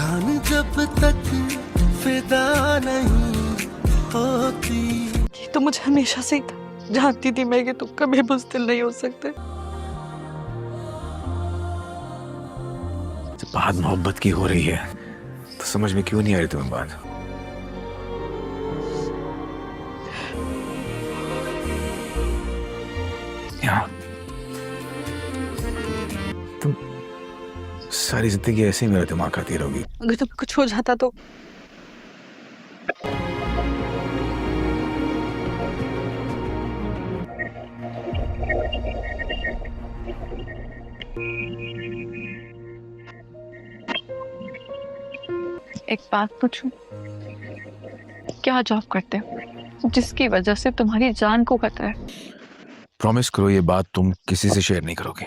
जान जब तक फिदा नहीं होती। ये तो मुझे हमेशा से ही था, जानती थी मैं कि तुम कभी बुज़दिल नहीं हो सकते। जब बात मोहब्बत की हो रही है तो समझ में क्यों नहीं आ रही तुम्हें बात? यहाँ तुम सारी जिंदगी ऐसे ही मेरा दिमाग खाती रहोगी। अगर तुम्हें कुछ हो जाता तो एक बात पूछूं, क्या जॉब करते हो जिसकी वजह से तुम्हारी जान को खतरा है? प्रॉमिस करो ये बात तुम किसी से शेयर नहीं करोगे।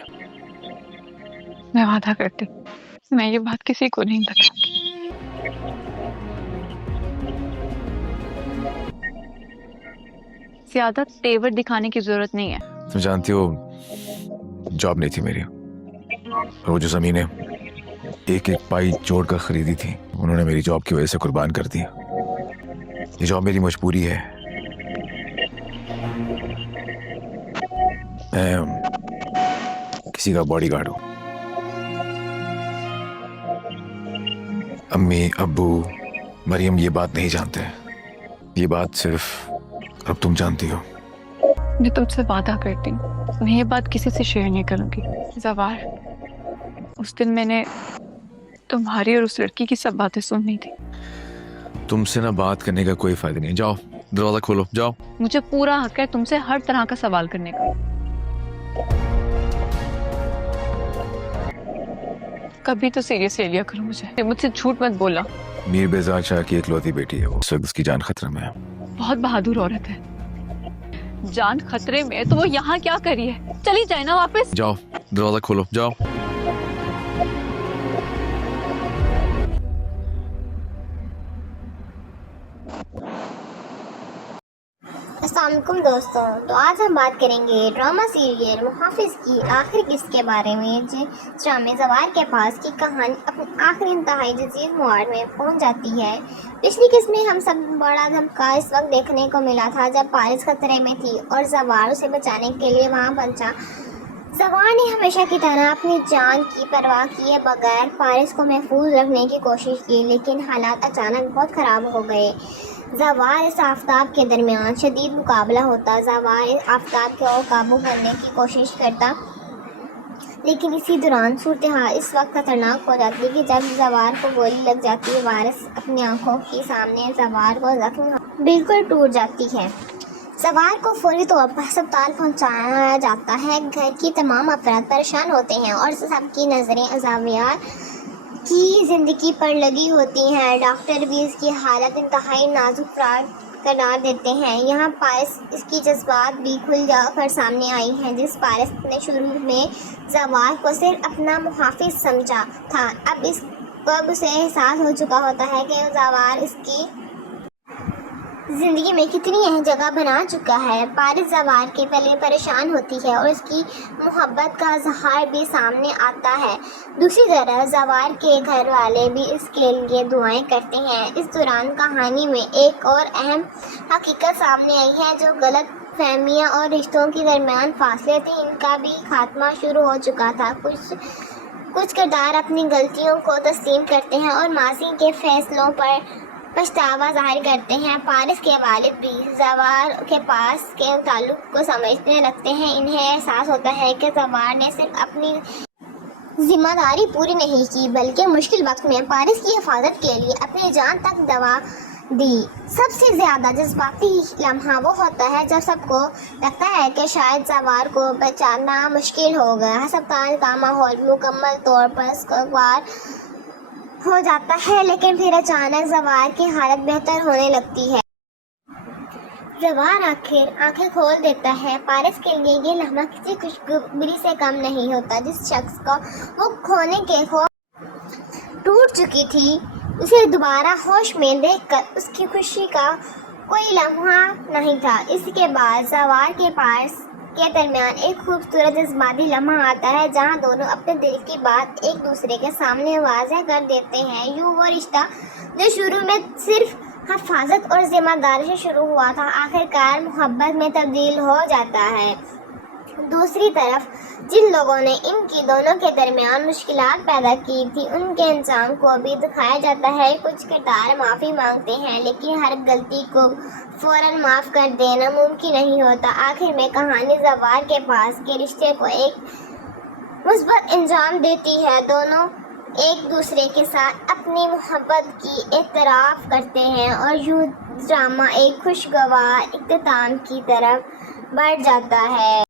मैं वादा करती हूँ, मैं ये बात किसी को नहीं बताऊंगी। ज्यादा तेवर दिखाने की जरूरत नहीं है। तुम जानती हो जॉब नहीं थी मेरी, और वो जो जमीनें एक एक पाई जोड़ कर खरीदी थी उन्होंने मेरी जॉब की वजह से कुर्बान कर दिया। ये जॉब मेरी मजबूरी है। मैं किसी का बॉडीगार्ड हूँ। अम्मी अब्बू मरियम ये बात नहीं जानते। ये बात सिर्फ अब तुम जानती हो। मैं तुमसे वादा करती हूँ, मैं ये बात किसी से शेयर नहीं करूंगी। जवार, उस दिन मैंने तुम्हारी और उस लड़की की सब बातें सुननी थी। तुमसे ना बात करने का कोई फायदा नहीं। जाओ दरवाजा खोलो, जाओ। मुझे पूरा हक है तुमसे हर तरह का सवाल करने का। कभी तो सीरियस ले लिया करो मुझे, मुझसे झूठ मत बोला। मीर बेजार शाह की इकलौती बेटी है वो, इस वक्त उसकी जान खतरे में है। बहुत बहादुर औरत है। जान खतरे में है तो वो यहाँ क्या करी है? चली जाए ना वापस। जाओ दरवाजा खोलो, जाओ। अस्सलामुअलैकुम दोस्तों, तो आज हम बात करेंगे ड्रामा सीरियल मुहाफिज की आखिरी किस्त के बारे में, जिस ड्रामे ज़वार के पास की कहानी अपनी आखिरी इंतहाई जजीज मुआर में पहुंच जाती है। पिछली किस्त में हम सब बड़ा धमका इस वक्त देखने को मिला था जब पारिस खतरे में थी और ज़वार उसे बचाने के लिए वहां पहुंचा। ज़वार ने हमेशा की तरह अपनी जान की परवाह किए बगैर पारिस को महफूज रखने की कोशिश की, लेकिन हालात अचानक बहुत ख़राब हो गए। ज़वार इस आफताब के दरमियान शदीद मुकाबला होता। ज़वार इस आफताब को काबू करने की कोशिश करता, लेकिन इसी दौरान सूरत हाल इस वक्त खतरनाक हो जाती कि जब ज़वार को गोली लग जाती है। वारिस अपनी आंखों के सामने ज़वार को जख्म बिल्कुल टूट जाती है। ज़वार को फौरी तौर पर अस्पताल पहुंचाया जाता है। घर की तमाम अफराद परेशान होते हैं और सबकी नज़रें ज़वार की ज़िंदगी पर लगी होती हैं। डॉक्टर भी इसकी हालत इंतहाई नाजुक करार देते हैं। यहाँ पारिस इसकी जज्बात भी खुल जाकर सामने आई हैं। जिस पारिस ने शुरू में ज़वार को सिर्फ अपना मुहाफिज समझा था, अब उसे एहसास हो चुका होता है कि ज़वार इसकी ज़िंदगी में कितनी अहम जगह बना चुका है। पारिस ज़वार के पहले परेशान होती है और उसकी मोहब्बत का इज़हार भी सामने आता है। दूसरी तरफ ज़वार के घर वाले भी इसके लिए दुआएं करते हैं। इस दौरान कहानी में एक और अहम हकीकत सामने आई है, जो गलत फहमियाँ और रिश्तों के दरमियान फासले थे, इनका भी खात्मा शुरू हो चुका था। कुछ किरदार अपनी गलतियों को तस्लीम करते हैं और माजी के फैसलों पर पछतावा जाहिर करते हैं। पारिस के वालिद भी ज़वार के पास के ताल्लुक को समझने लगते हैं। इन्हें एहसास होता है कि ज़वार ने सिर्फ अपनी जिम्मेदारी पूरी नहीं की, बल्कि मुश्किल वक्त में पारिस की हिफाजत के लिए अपनी जान तक दवा दी। सबसे ज़्यादा जज्बाती लम्हा वो होता है जब सबको लगता है कि शायद ज़वार को बचाना मुश्किल हो गया। अस्पताल का माहौल मुकम्मल तौर पर उसगवार हो जाता है, लेकिन फिर अचानक ज़वार की हालत बेहतर होने लगती है। ज़वार आंखें खोल देता है। पारिस के लिए ये लम्हा किसी खुशखबरी से कम नहीं होता। जिस शख्स को वो खोने के खौफ टूट चुकी थी, उसे दोबारा होश में देखकर उसकी खुशी का कोई लम्हा नहीं था। इसके बाद ज़वार के पास کے درمیان ایک خوبصورت جذباتی لمحہ آتا ہے جہاں دونوں اپنے دل کی بات ایک دوسرے کے سامنے واضح کر دیتے ہیں۔ یوں وہ رشتہ جو شروع میں صرف حفاظت اور ذمہ داری سے شروع ہوا تھا آخرکار محبت میں تبدیل ہو جاتا ہے۔ دوسری طرف جن لوگوں نے ان کی دونوں کے درمیان مشکلات پیدا کی تھی ان کے انجام کو بھی دکھایا جاتا ہے۔ کچھ کردار معافی مانگتے ہیں لیکن ہر غلطی کو فوراً معاف کر دینا ممکن نہیں ہوتا۔ آخر میں کہانی زوار کے پاس کے رشتے کو ایک مثبت انجام دیتی ہے۔ دونوں ایک دوسرے کے ساتھ اپنی محبت کی اعتراف کرتے ہیں اور یوں ڈرامہ ایک خوشگوار اختتام کی طرف بڑھ جاتا ہے۔